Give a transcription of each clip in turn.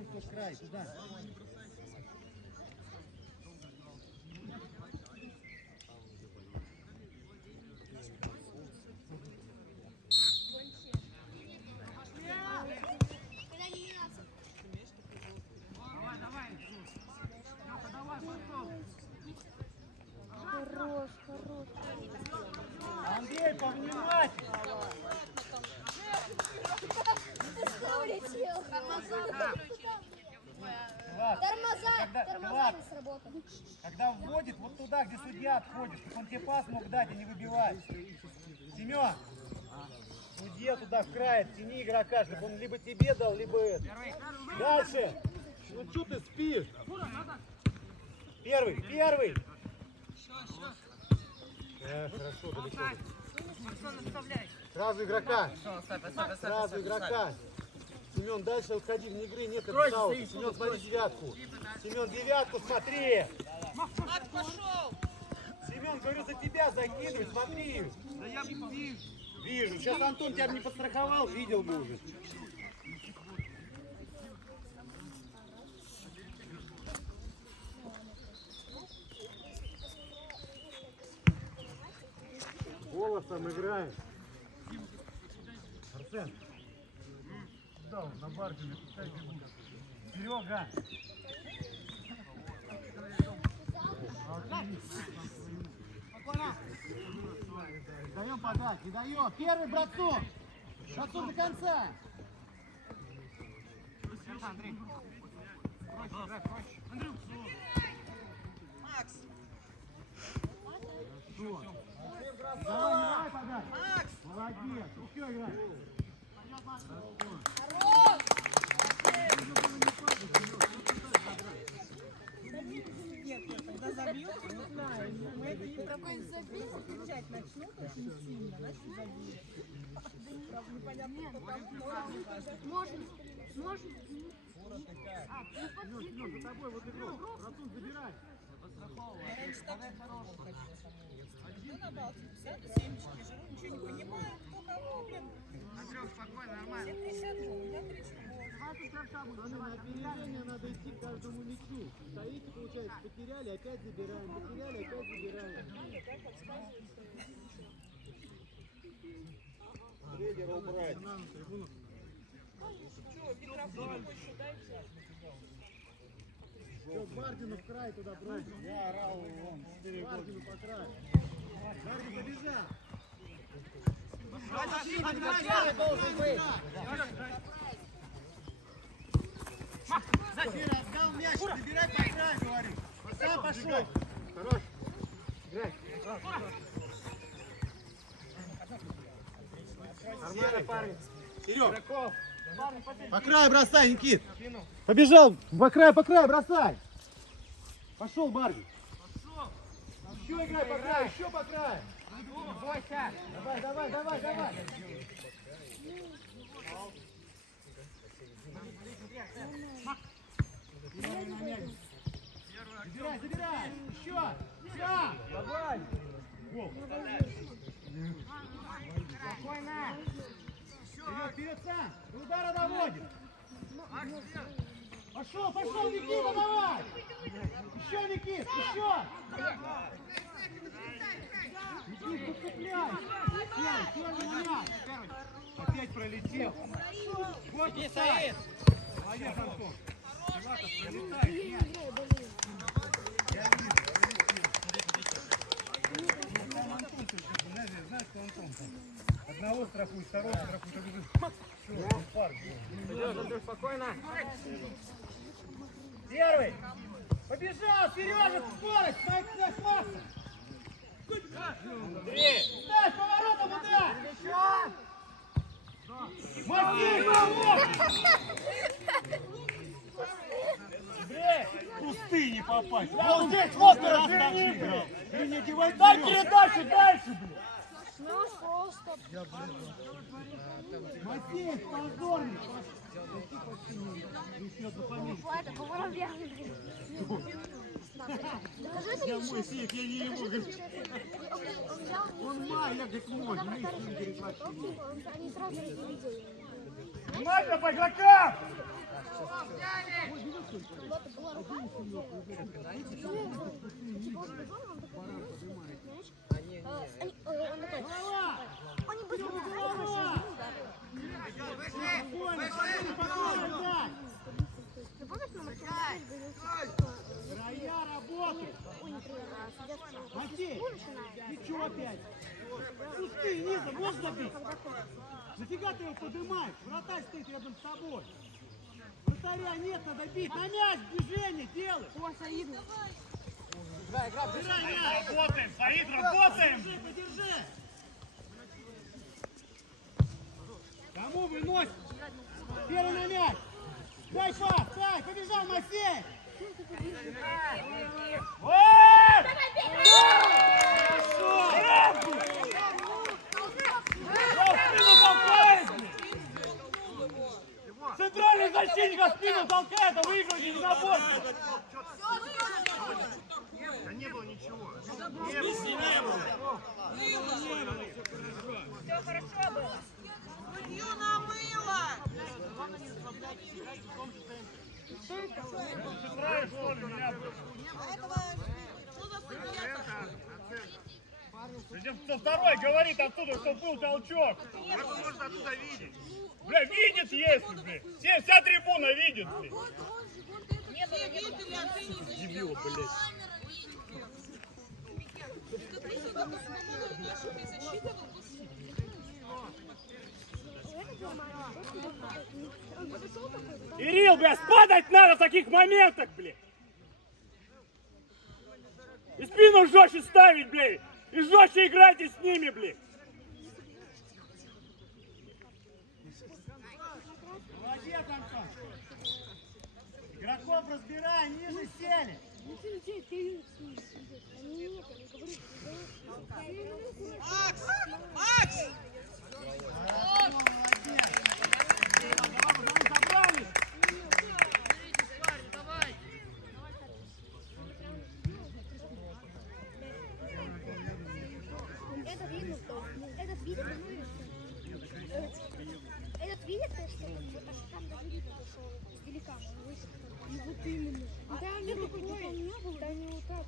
вон тот край, туда. Хорош, хорош. Андрей, повнимательнее. Ты что улетел? Тормоза не сработали. Когда вводит, вот туда, где судья отходит, чтобы он тебе пас мог дать, а не выбивать. Семен, судья туда в край, тяни игрока, чтобы он либо тебе дал, либо это. Дальше. Ну что ты спишь? Первый. Хорошо, далеко. Сразу игрока. Сразу игрока. Семен, дальше уходи, вне игры нет капитала. Семен, смотри девятку. Семен, девятку смотри. Макс пошел! Семен, говорю, за тебя закидывай, смотри. Да я вижу. Вижу. Сейчас Антон тебя не подстраховал, видел бы уже. Голосом играем. Арсен. Да, на барке написай бегут. Серега. Даем подать, не даем. Первый братцу. Братцу до конца. Андрей. Андрюх. Макс! Давай подать. Макс! Молодец. Еще играй. Хорош! Нет, когда забьют, не знаю. Мы это не пробуем забить, кричать начнут очень сильно, значит забили. Правда, непонятно, кто там. Можно. Семен, за тобой вот игрок. Ратун забирай. Я раньше так же хороший хочу. Иду на Балтику, сяду, семечки жру, ничего не понимаю, кто кого, блин. Андрюх, спокойно, нормально. Все 50 жил, я 30 На опережение надо идти к каждому мячу. Стоите, получается, потеряли, опять забираем. Потеряли, опять забираем. Тренера убрать. Что, микрофон еще дайте. Все, Бардину в край туда бросил. Я орал вон, 4 года. Бардину по краю. Бардин побежал. Отдавай, должен быть. Теперь отдал мяч, забирай по краю, говорю. Сам пошел. Хорош. Играй. Нормально, парни. Серег. По краю бросай, Никит. Побежал. По краю бросай. Пошел, Барби. Еще играй по краю, еще по краю. Бойся. Давай. Забирай. Еще. Все. Давай. Спокойно. Вперед сам. До удара доводит. Пошел, Никита, давай. Еще, Никит, еще. Никит, подцепляй. Опять пролетел. Вот и стоит. Молодец, Антон. Пролетай. Знаешь, что Антон там? Одного страхует, второго страхует. Андрюх, спокойно. Первый. Побежал, Сережа, скорость, Макс. Андрей. Дай, поворотом удар. Максим, голову. Андрей. Пустыни попасть. Вот здесь, вот ты разверни. Дай передачу дальше, блин. Просто. Максим, позорник. Это поворот вверх. Докажи это лично. Мой сейф, я не ему. Он май, я говорит, мой. Они сразу видели. Внимательно по игрокам! Они быстро Ты помнишь, мама, Края работают. ой, не тренировалась, Матей, ты чё опять? Пусти, Лиза, можешь забить? Нафига ты его поднимаешь? Вратарь стоит рядом с тобой. Вратаря нет, надо бить. На мяч движение делай. Забирай мяч. Работаем, Саид, работаем! Подержи, подержи. Кому выносит? Первый на мяч. Дай пас, дай, побежал Матей. Вот! Центральный защитник в спину толкает, а выигрывайте не на борт! Да не было ничего. Все хорошо было. Судью намыло. Играешь, что ли, меня? Что за судья-то? Причем кто второй говорит оттуда, что был толчок. Как он может оттуда видеть? Бля, видит если, бля. Вся трибуна видит, бля. Все видели, а ты не видел. Дебил, блядь. Кирилл, бля, спадать надо в таких моментах, бля. И спину жестче ставить, бля. И жестче играйте с ними, бля. Молодец, Антон. Игроков разбирай, ниже сели. Макс! Макс! Забрали. Этот видно, что этот видит, этот видит, что там даже видно, что издалека он вышел. И вот именно. Да, не рукой, да не вот так.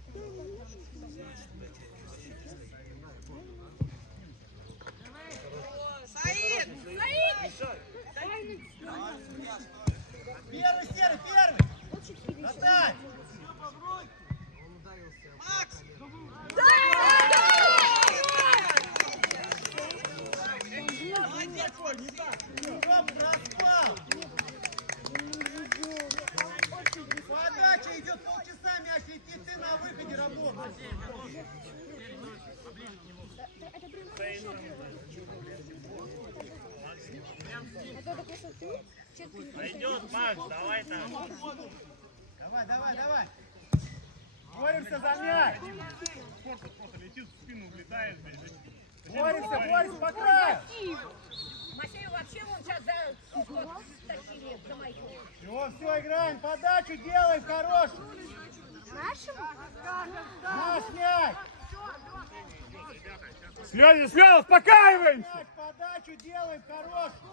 Саид! Первый, серый, первый. Отдай. Макс! Стоп, распал. Подача идет полчаса, мяч летит, ты на выходе работаешь. Это такой, что ты? Пойдет, Макс, давай там. Давай, давай, давай. Боремся за мяч. Просто летит в спину, влетает, блядь. Боремся, боремся по краю. Масею вообще вон сейчас тащили за майку. Все, играем. Подачу делаем хорошую. Нашему? Наш мяч. Слёва, успокаиваемся! Мяч, подачу делаем хорошую.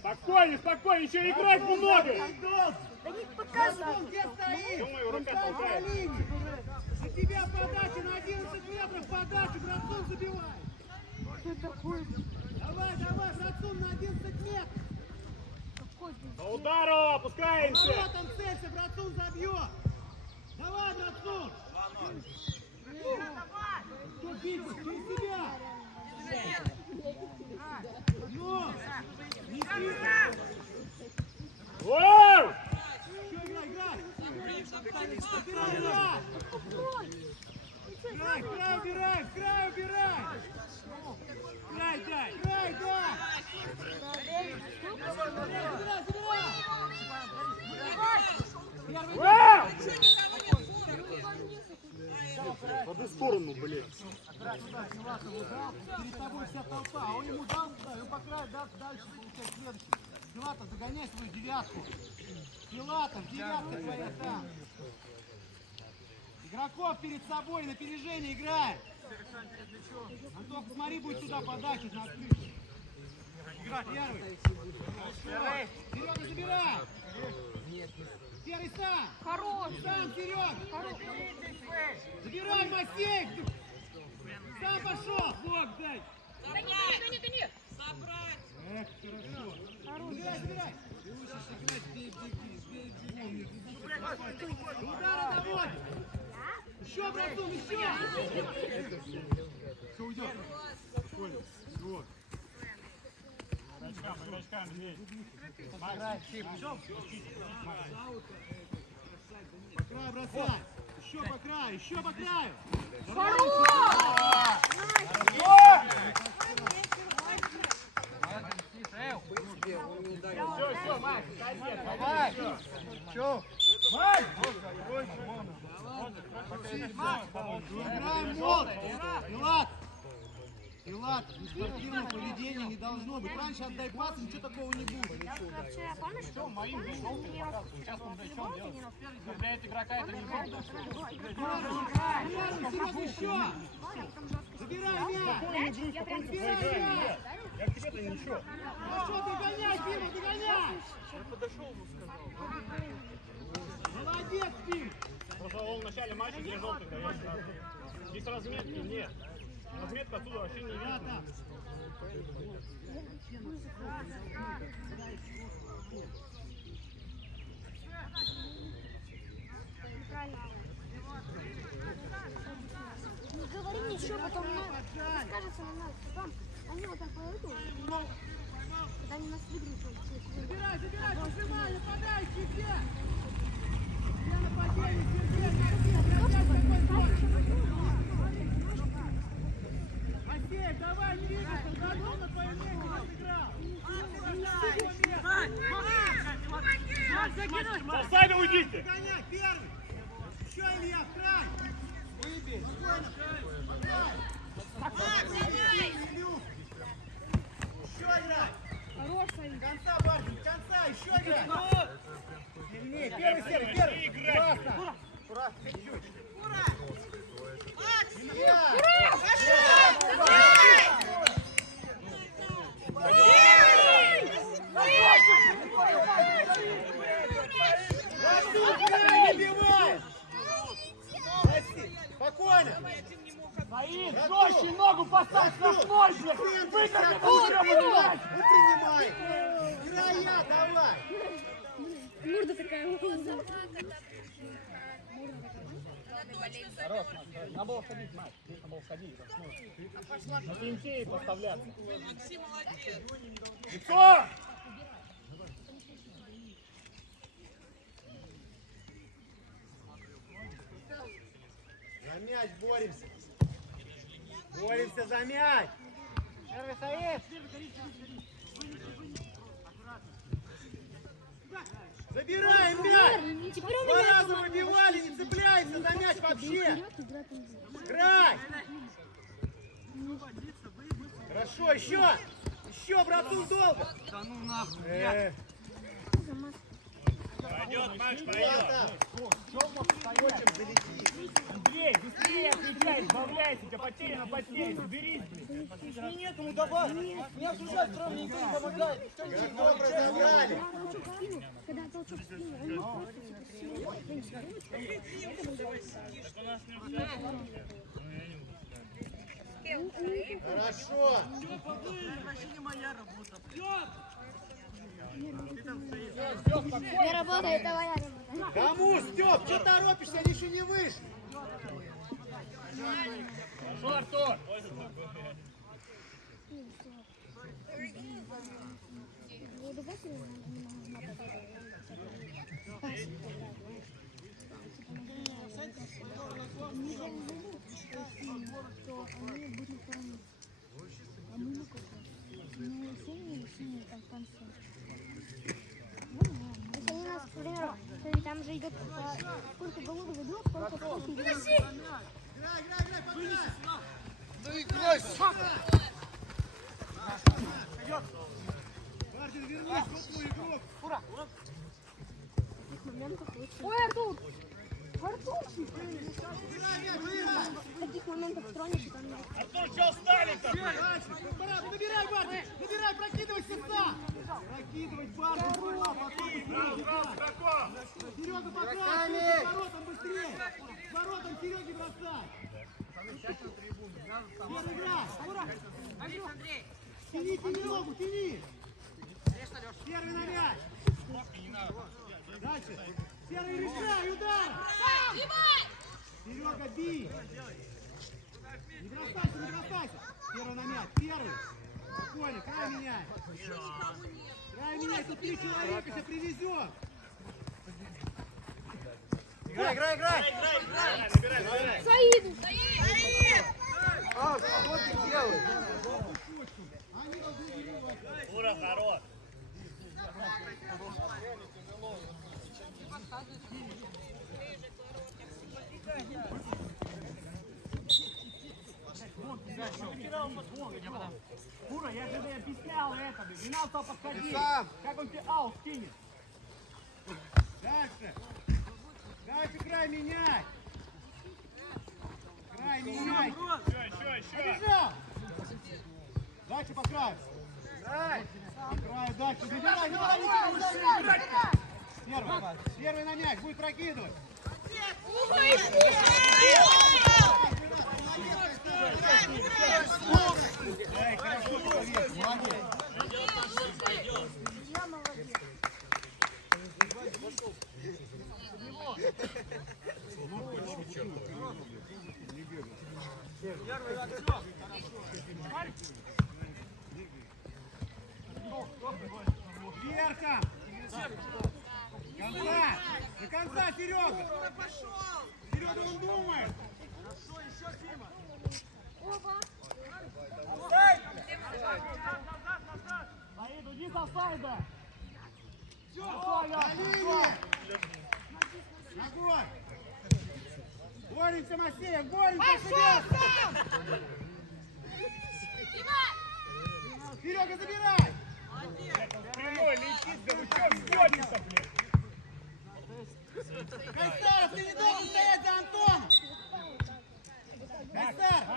Спокойно, спокойно, еще играть много! Антон, Да не показывай. где стоит? Думаю, рука Пускай толкает. по линии. На тебя подача на 11 метров, подачу, Братцун забивай. Что такое? Давай, давай, Братцун на 11 метров. До удара, опускаемся! Воротом целься, Братцун забьет. Давай, Братцун. Кто бить? Через себя. Ну, не спи. Воу! Еще играй, играй. Убирай, играй. Край убирай, край убирай. Край дай, край дай. Забирай, забирай. Воу! В одну сторону, блядь. Перед тобой вся толпа, а он ему дал, да, и по краю дальше получает следующий. Филатов, загоняй свою девятку. Филатов, девятка твоя там. Игроков перед собой на опережение играй. Антон, посмотри, будет сюда подача на открытие. Игра первый. Серега, забирай. Серый Забирай сам! Хорош. Сам, Серег! Забирай, Масей! Сам пошел! Бог дай! Гони! Собрать! Эх, хорошо. Забирай, забирай! Удара доводит! Еще, братун, еще! Все уйдет. Коля, вот. Дурачкам здесь. По краю бросай! Еще по краю, еще по краю! Все, Макс, Давай! Че? Играем мод! Пилат! Пилат, спортивного поведения не должно быть. Раньше отдай пас, ничего такого не будет. Вчера, помнишь, что моим сейчас он зачем делать? Оскорбляет игрока, это не можно. Еще! Забирай мяч! Забирай мяч! Я к тебе-то ничего. Хорошо, догоняй, Дима, догоняй! Молодец, Дим! Просто он в начале матча где желтый дает. Здесь разметки нет. Разметка отсюда вообще не видно. Не говори ничего, потом скажется на нас. Потом они вот так пойдут. Когда они нас выиграют, то Забирай, забирай, прижимай, нападающий все! Все нападение, Масей, давай, не двигайся, заодно на твоем месте разыграл! Сами уйдите! Догоняй, первый! Еще, Илья, в край! Выбей! Спокойно! Илюх! Еще играй! хорошая. До конца, Барсик, до конца, еще играй! Сильнее, первый, серый, первый! Классно! Ура! Чуть-чуть! Ура! Илья! Спокойно! Стоит, жестче ногу поставь на ноль, блядь! Выиграй эту мяч! Принимай! Края, давай! Морда такая. Хорош, надо было входить, Макс. Надо было входить. На пинте и поставляться. Максим молодец! Лицо! За мяч боремся! Боремся за мяч! Первый совет! Забираем мяч! Теперь у Два меня раза выбивали, не цепляйся за мяч вообще! Край! Хорошо, еще! Еще, братун, долго! Да ну нахуй! Пойдет, Макс, пойдет. Хочем залететь! Андрей, быстрее отвечай, избавляйся, тебя потеряно потерь, уберись, блин. Нет, ну давай. Не обсуждать, кроме никто не помогает. Как разобрали! толчок в спину, когда толчок в спину, они просто Хорошо! не работает, твоя работа. Кому, Степ? Что торопишься? Они еще не вышли! Хорошо, Артур. Ну, давайте что они будут хоронить. А мы не сильные там в конце. Если они нас, к примеру, там же идет сколько голов идет, сколько сколько идет. Играй, играй, Да играй! Мартин, вернись, вот твой игрок! Ой, Артур! Артурчик! В таких моментах тронешь, там нет. Артур, что встали-то? Набирай, Мартин! Набирай, прокидывайся сам! Прокидывать, Мартин, была, потом быстрее! Сразу, Вперед, Серега, покрасить! Воротом быстрее! Воротом Сереге бросай! Серый, играй! Тяни Серегу, тяни! Серый на мяч! Дальше! Серый, решай, удар! Серега, бей! Не бросайся, не бросайся! Первый на мяч, первый! Спокойно, край меняй! Край меняй, тут 3 человека сейчас привезем! Играй, играй, играй! Набирай! Саиду! А, что ты делаешь? Ура, хорош. Ура, я же тебе объяснял это, не надо туда подходить. Сам. Как он тебе аут кинет? Дальше. Дальше край меняй. Край меняй. Еще. Побежал. Дальше по краю. Край. По краю дальше. Забирай, забирай. Первый на мяч, будет прокидывать. Эй, хорошо, молодец. Я молодец. Вверхом! Конца! До конца, Серега! Серега, он думает! Оба. Саид, уйди со сайда! На линии! Огонь! Боремся, Масеев, боремся, себя! Серега, забирай! Прямой летит, да вы что, сгодится, блин? Кайсаров, ты не должен стоять за Антоном! Кайсаров,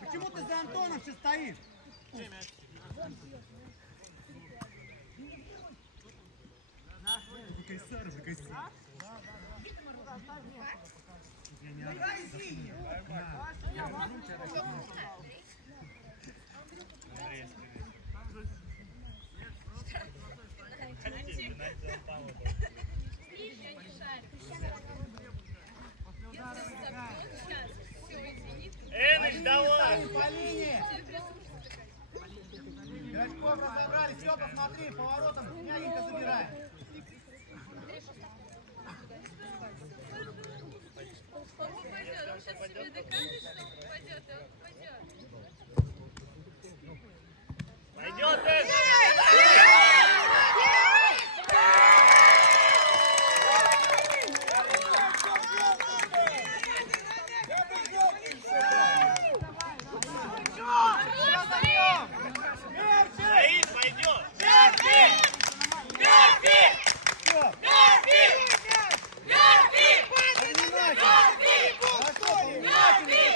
почему ты за Антоном сейчас стоишь? Кайсаров, Кайсаров. Эныч, давай! По линии! Игрочков разобрали, все, посмотри, поворотом мягенько забираем. Он упадет, он сейчас себе докажет, что он упадет, и он упадет. Пойдет, Эныч! Саид, пойдет!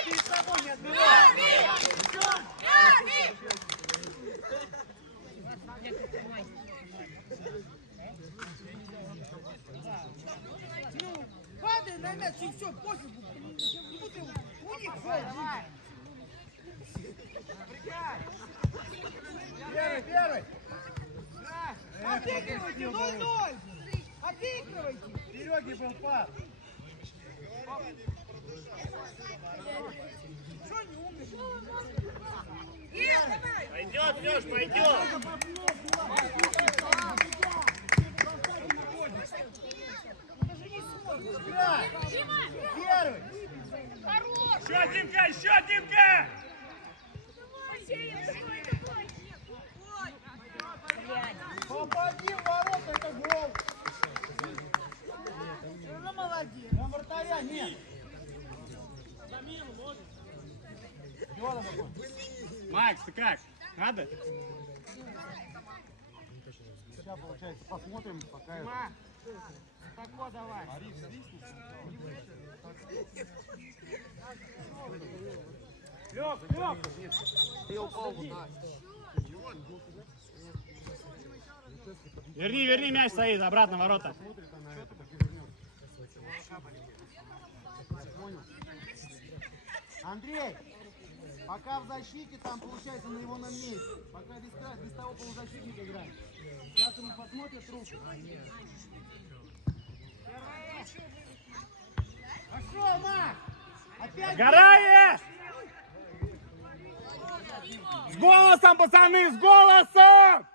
Перед собой не отбивай! Падай на мяч и все, пофигу. Не буду у них ходить. Первый! Отыгрывайте, 0-0. Отыгрывайте. Сереги был пас! Что не умный? Пойдет, Леш, пойдет! Играй! Первый! Еще, Димка, еще, Димка! Попади в ворота, это гол! Ну, молодец. Там вратаря нет! Макс, ты как? Надо? Сейчас, получается, посмотрим, пока это... Так, давай. Лёг, Лёг! Ты упал в нас. Верни мяч, Саид, обратно в ворота. понял. Андрей, пока в защите, там получается на его на месте. Пока без того полузащитника играем. Сейчас ему посмотрят руку. Пошел, Макс! Опять! Гораешь! С голосом, пацаны, с голосом!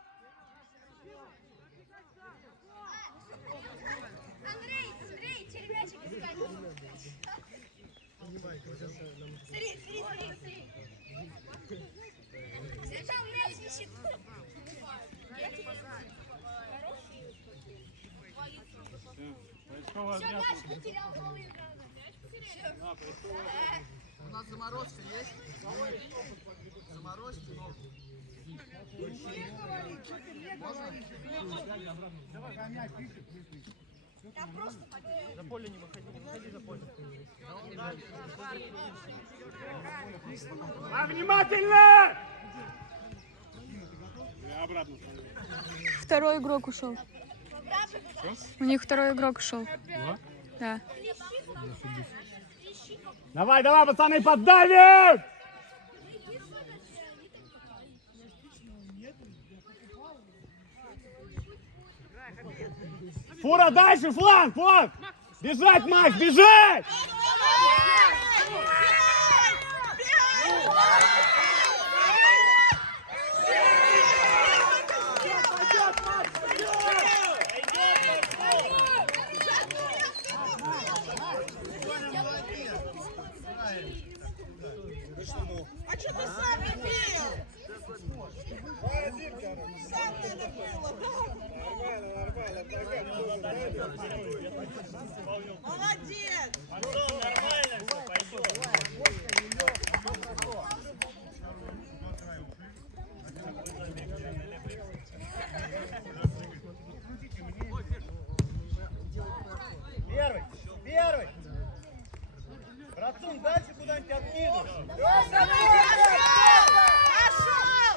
Андрей, червячик искать. Смотри. Сначала мяч ищет. Все, мяч потерял, гол играл. У нас заморозка есть? Заморозки, но... Давай, мяч ищет. Я просто потерял. За поле не выходи, не выходи за поле. А внимательно! Я обратно смотрю. Второй игрок ушел. У них второй игрок ушел. Да. Давай, давай, пацаны, поддавим! Фура, дальше, фланг, фланг! Бежать, Макс, бежать! А что ты сам не пил? Сам надо было, да? Молодец! Первый! Братун, дальше куда-нибудь откинуть. Пошел!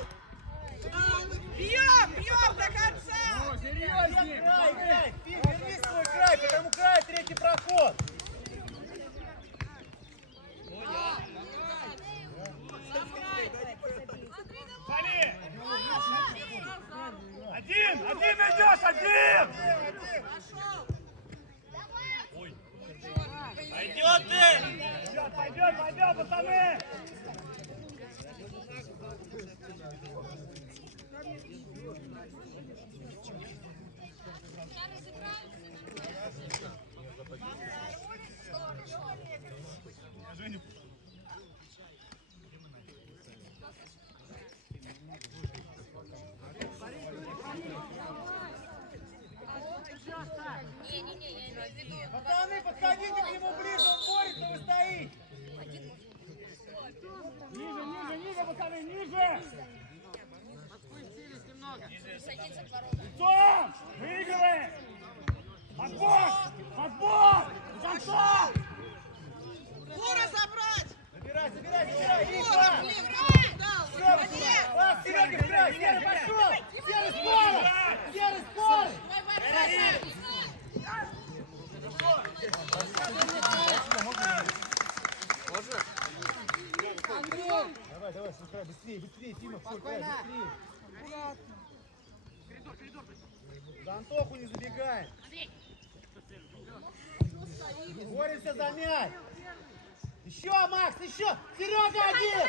Бьем до конца! Играй! Верни свой край, потому край третий проход. Один идешь, один! Пойдет ты! Пойдет, пацаны! Пацаны, подходите к нему ближе, он борется, вы стоите. Ниже, пацаны, ниже! Спустились немного. Том! Выигрываем! Подбор! До конца! Фура забрать! Забирай! Фура, Ика! блин, как дал? Пас, Серега, играй! Серый, пошел! Серый, скоро! Серый, скоро! Давай, сукай, быстрее, Тима, сукай, быстрее. За Антоху не забегаем. Боремся за мяч. Еще, Макс, еще! Серега один!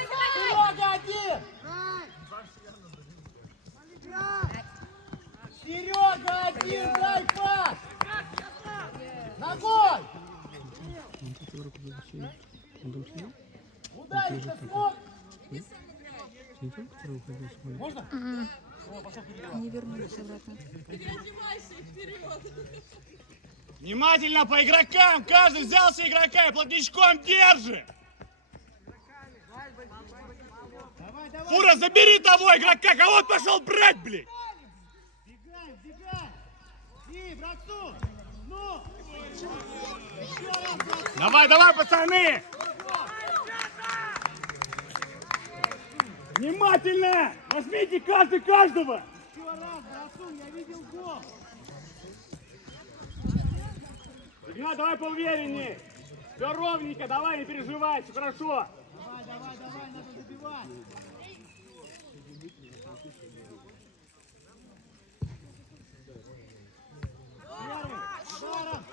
Серега один, дай пас! Ногой! Удариться смог! Можно? Не вернулись обратно. Внимательно по игрокам! Каждый взялся игрока и плотничком держи! Давай! Фура, забери того игрока! Кого он пошел брать, блядь? Бегаем! И, братцу! Ну! Еще раз, братцу! Давай, пацаны! Внимательно! Возьмите каждый каждого! Еще раз, братцу, я видел гол! Игна, давай поуверенней! Все ровненько, давай, не переживай, все хорошо. Давай, давай, давай, надо забивать. Первый, ударом.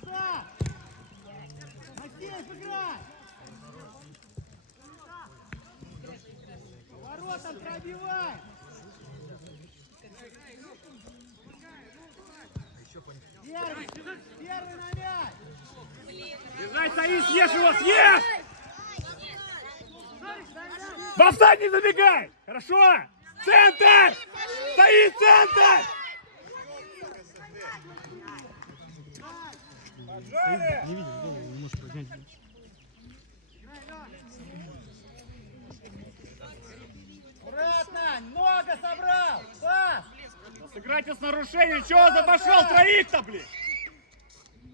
Куда? Максим, играй. Воротом пробивай. Первый на мяч. Бежать, Саид, съешь его, съешь! В офсайд не забегай! Хорошо! Центр! Саид, центр! Аккуратно, много собрал. Пас. Сыграйте с нарушением, чего запошел троих-то, блин?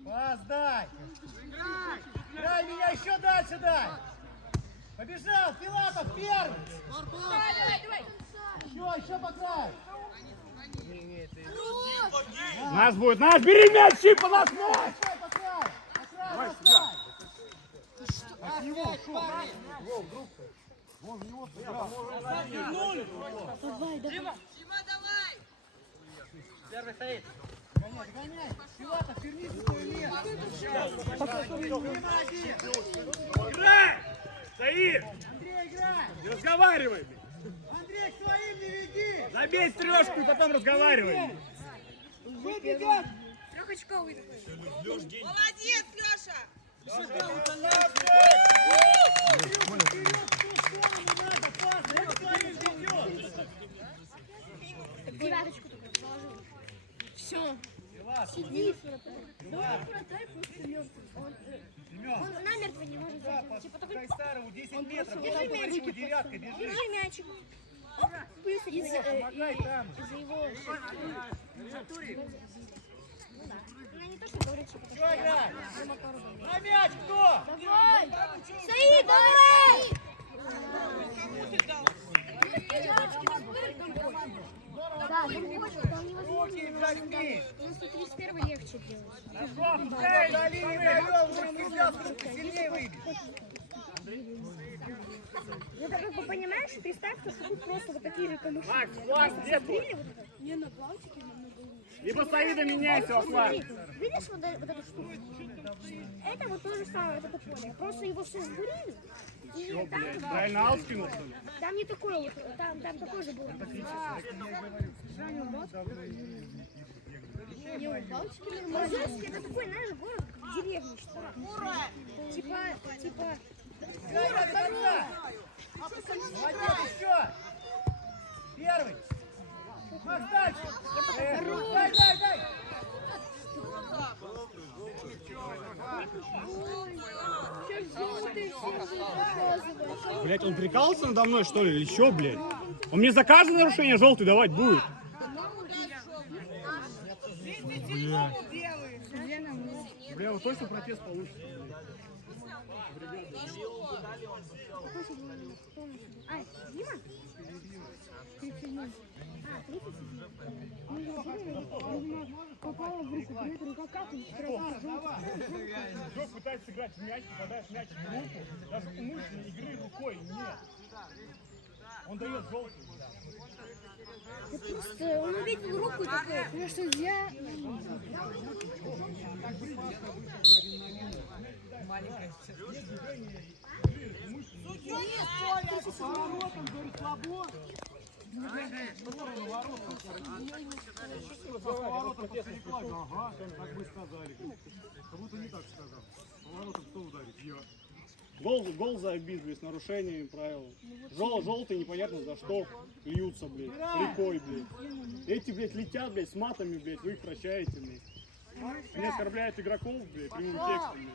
Пас дай. Дай меня еще дальше дай. Побежал, Филатов первый. Еще по краю. Наш будет, наш, бери мяч, Чип, по нас мяч! Еще по краю. По краю, по краю. От него ушел. Вон в него сыграл. Первый стоит. Гоняй, гоняй. Филатов, вернись в свое место. Играй! Саид! Андрей, играй. Не разговаривай, блин! Андрей, к своим не веди. Забей трешку и потом разговаривай! Выбегать. Трехочковый такой. Молодец, Леша! Девяточку такой положил. Все. Сидит. Давай продай просто мертвый. Он намертво не может зайти. Типа такой. Кайсарову 10 метров. Держи мячик. Девятка, держи. Держи мячик. Оп, плюс из-за Помогай там. его. Ну да. Она не то, что говорит, типа, Что играть? На мяч кто? давай! Саид, давай! Да, он хочет, там невозможно. Играть вместе. У нас тут 31 легче делать. За линию провел, ручки взял, руку сильнее выбить. Ну, ты как бы понимаешь, представь, что тут просто вот такие же камыши. Макс, флаг, где твой? Не на Балтике, намного лучше. Либо Саида меняйся, флаг. Видишь вот эту штуку? Это вот то же самое, вот это поле. Просто его все сбурили. И там, Правильно, аут скинул, что ли? там не такое вот, там такой же был. Не, у Балтики нормально. Мазовский это такой, знаешь, город, как деревня, что ли. Типа... Молодец, еще. Первый. Макс, дальше. Дай. Блять, он прикалывался надо мной, что ли, или что, блядь? Он мне за каждое нарушение желтый давать будет. Бля, вот точно протест получится. Ай, Дима? 37. А, 37. Ну, я думаю, попала в руку. При этом рука капает, Джок пытается сыграть в мяч, попадаешь мяч в руку, даже умышленной игры рукой нет. Он дает желтый. просто он увидел руку такой, потому что я... Гол забит, блядь, с нарушениями правил. Желтый непонятно за что льются, блядь, рекой, блядь. Эти, блядь, летят, блядь, с матами, блядь, вы их прощаете, блядь. Они оскорбляют игроков, блядь, прямым текстом,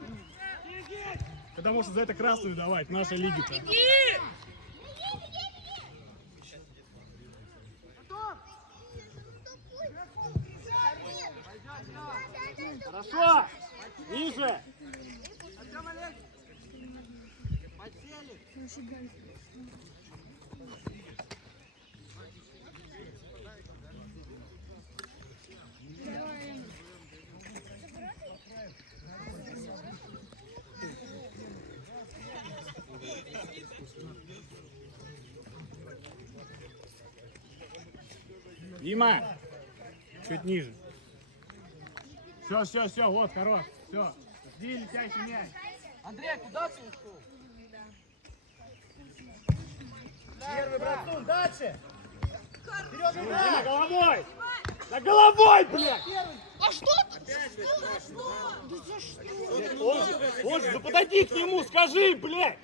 блядь. Когда может за это красную давать в нашей лиге-то. Хорошо! Ниже! Дима, чуть ниже. Все, вот, хорош, все. Жди летящий мяч. Андрей, куда ты ушел? Первый, братун, дальше. Вперед, Дима, играй. головой! Да головой, блядь! А что? За что? Он же, ну подойди к нему, скажи, блядь!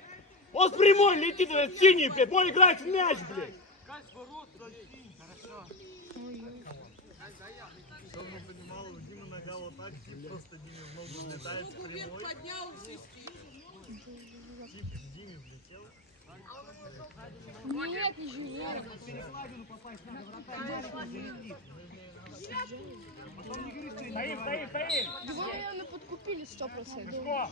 Он с прямой летит, этот синий, блядь, он играет в мяч, блядь! Нет, не живет. Стоим! Его, наверное, подкупили 100%. Пешком!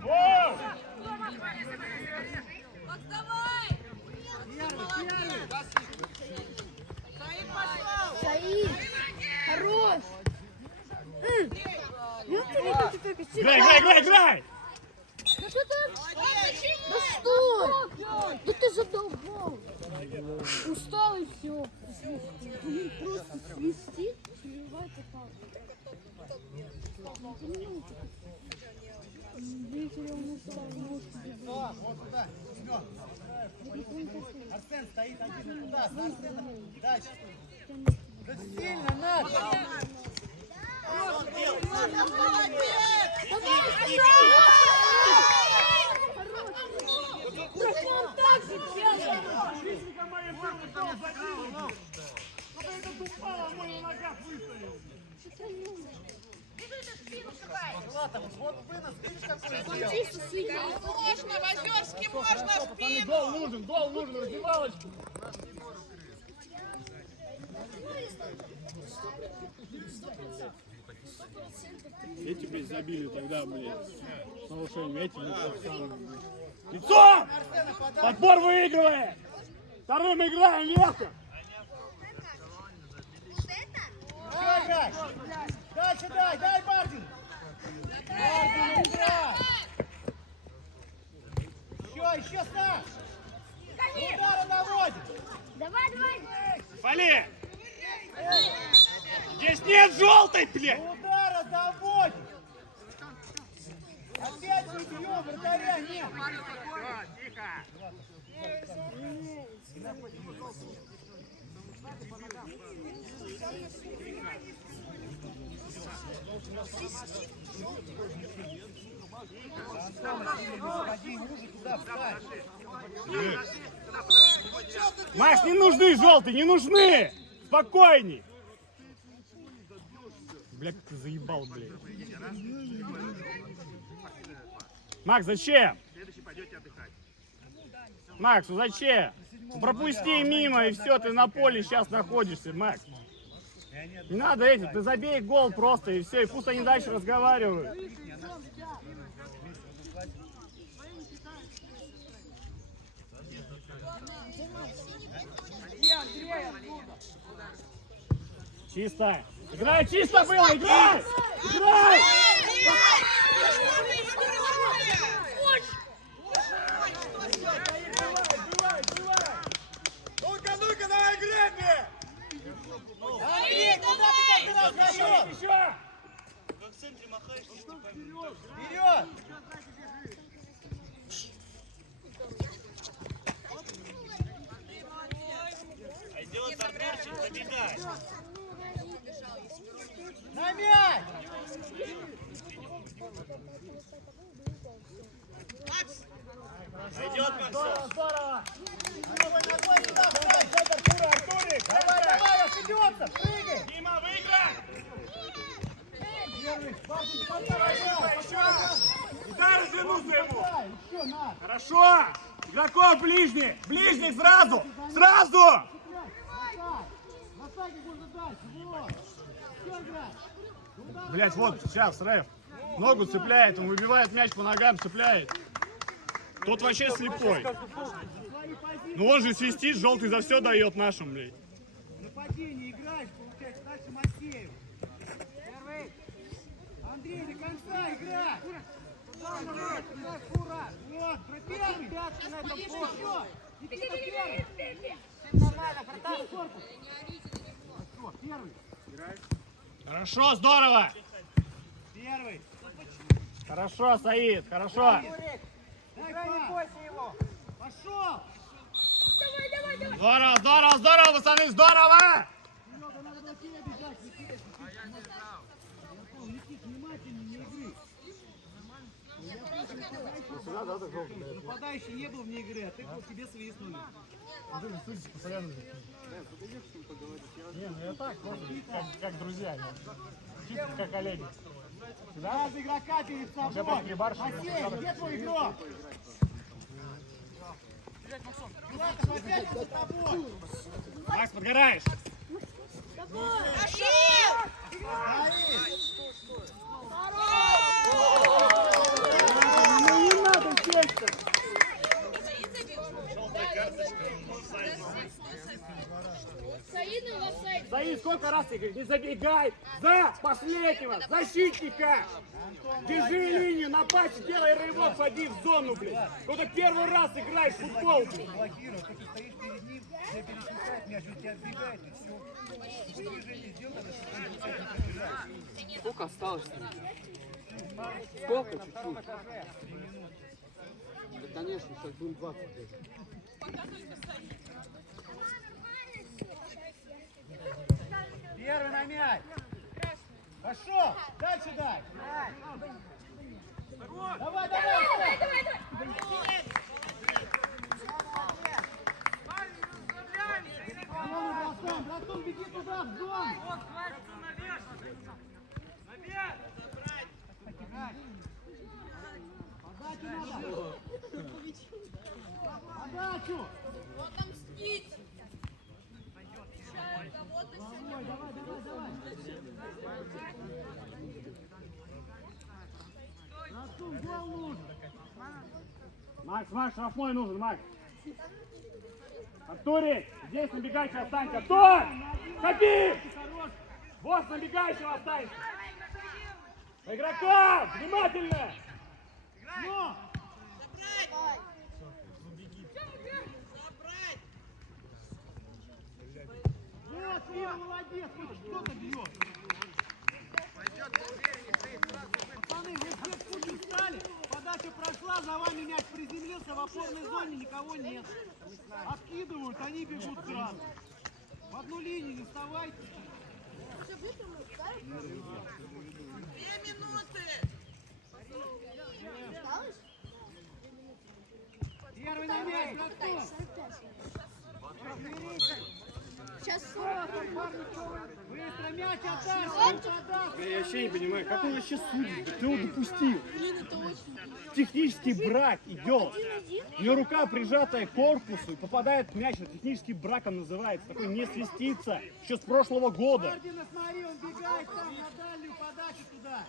Воу! Отставай! Саид! Хорош! Играй! Ну что ты? Да стой! Да ты задолбал! Устал и все. Блин, просто свистит, сливает попал. Ветер он устал, ножку Так, вот туда, Семен. Арсен стоит один, туда, за Арсеном. Дальше. Да сильно надо. Вот вынос, видишь, какой сделал? Чисто свинья. Можно, в Озерске можно, в Пацаны, гол нужен, раздевалочку! Эти, блядь, забили тогда, блядь, с нарушением. Эти, блядь, самые. Лицо! Подбор выигрывает! Вторым играем, Леха! Еще играй! Дальше дай Бардин! Бардин, играй! Еще Саш! Удара наводит! Давай! Фали! Здесь нет желтой, блядь! Удара доводит! Опять не бьем, вратаря нет! Ходи, уже туда, встань! Макс, не нужны желтые, не нужны! Спокойней! Бля, как ты заебал, блядь. Макс, зачем? Макс, ну зачем? Пропусти мимо и все, ты на поле сейчас находишься, Макс. Не надо этим, ты забей гол просто и все, и пусть они дальше разговаривают. Чисто. Играй, чисто было, играй! Играй! Ну-ка, давай, Гребби! Андрей, куда ты каждый раз даешь? Еще! Вперед! На мяч! Здорово! Ногой сюда, встань! Артурик! Давай, ошибется! Прыгай! Дима, выиграй! Удар развернулся ему! Еще на! Хорошо! Игроков ближних! Ближних сразу! Сразу! Бросай как можно дальше! Вот! Все играй! Блять, вот сейчас Рэф ногу цепляет, он выбивает мяч по ногам, цепляет. Тот вообще слепой. Ну он же свистит, желтый за все дает нашим, блядь. Нападение играешь, получается, дальше Макеев. Первый. Андрей, до конца играй. Вот, про первый. Еще. Никита первый. нормально, братан, корпус. Хорошо, первый. Хорошо, здорово! Первый. Хорошо, Саид, хорошо! Играй, не бойся его. Пошел. Здорово, здорово, здорово, пацаны, здорово! Серега, надо было тебе бежать, Никита. Никит, внимательнее, не игры. Нападающий не был вне игры, а ты был, тебе свистнули. Не, ну я так, просто как друзья, чисто как коллеги. Каждый игрока перед собой. Масей, где твой игрок? Филатов, опять он за тобой. Макс, подгораешь! Ну не надо сесть-то. Саиду в офсайд. Саид, сколько раз ты говоришь, не забегай за последнего защитника! Держи линию, на пасе, делай рывок, входи в зону, блядь! Кто-то первый раз играешь в футбол, блядь! Блокируй, ты стоишь перед ним, тебе пересекает мяч, он тебя отбегает и все. Движение сделай, надо, чтобы он тебя не пробежал. Сколько осталось? Сколько? Чуть-чуть. Да, конечно, сейчас будем 20. Первый на мяч. Пошел, дальше дай. Давай, давай, давай. Братан, беги туда, в зону. Подачу надо. Подачу. Отомстить! Давай, давай, давай. Братан, гол нужен. Макс, штрафной нужен, Макс! Артурий, здесь набегающий останься! Артур! Ходи! Вот набегающего останься! По игрокам! Внимательно! Но! Вот, Фима, молодец, хоть что-то бьет. Пацаны, вы все в кучу встали, подача прошла, за вами мяч приземлился, в опорной зоне никого нет. Откидывают, они бегут сразу. В одну линию не вставайте. 2 минуты! Первый на мяч, братан. Сейчас Быстро мяч отдашь, Я вообще не понимаю, как он вообще судит? Ты его допустил? блин, это очень. Технический брак идет. У него рука прижатая к корпусу и попадает мяч. Это технический брак он называется. Такой не свистится. Еще с прошлого года. Мартина, смотри, он бегает там на дальнюю подачу туда.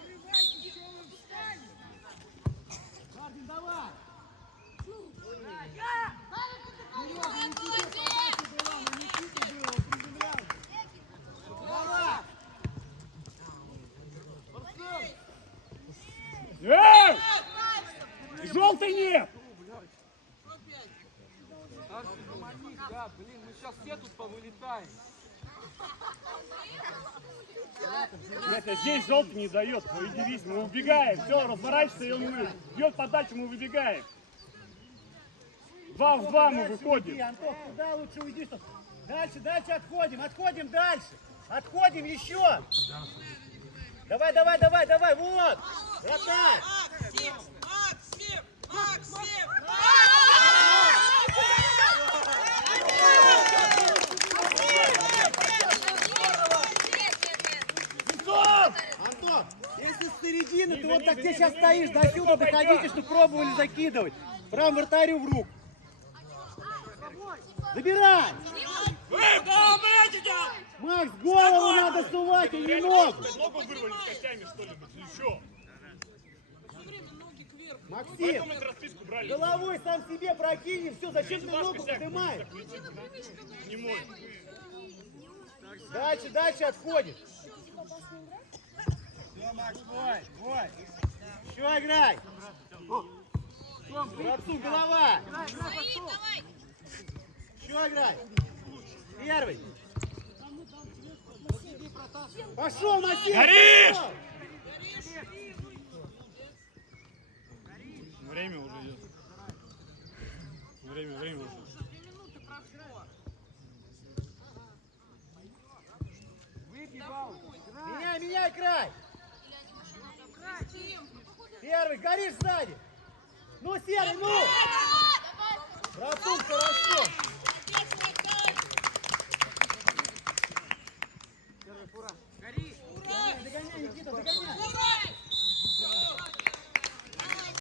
Мартин, давай. Серега, Никита подача была, но Никита был, он приземлял. Давай. Желтый нет! Да, блин, мы сейчас все тут повылетаем. Это здесь желтый не дает. Ну иди вись, мы убегаем. Все, разворачивайся, и он бьет подачу, мы выбегаем. 2 в 2 мы Дальше выходим. уйди, Антон, куда лучше уйди, чтоб... Дальше отходим дальше. Отходим еще. Давай, вот. Вратарь. Антон, если с середины, ты вот так ты сейчас стоишь, до сюда доходите, что пробовали закидывать. Прям вратарю в руку. Забирай! Макс, голову надо сувать, а не ногу. Ногу вырвали с костями, что ли, или что? Максим, Мы расписку брали. головой сам себе прокинь, все, зачем ты ногу поднимаешь? Не мой. Дальше отходит. Все, Макс, бой. Еще играй. Братцу, голова. Еще играй. Первый. Пошел, Максим! Горишь! Время уже идет. Время уже. Меняй край! Первый, горишь сзади! Ну, Серый, ну! Братун, хорошо!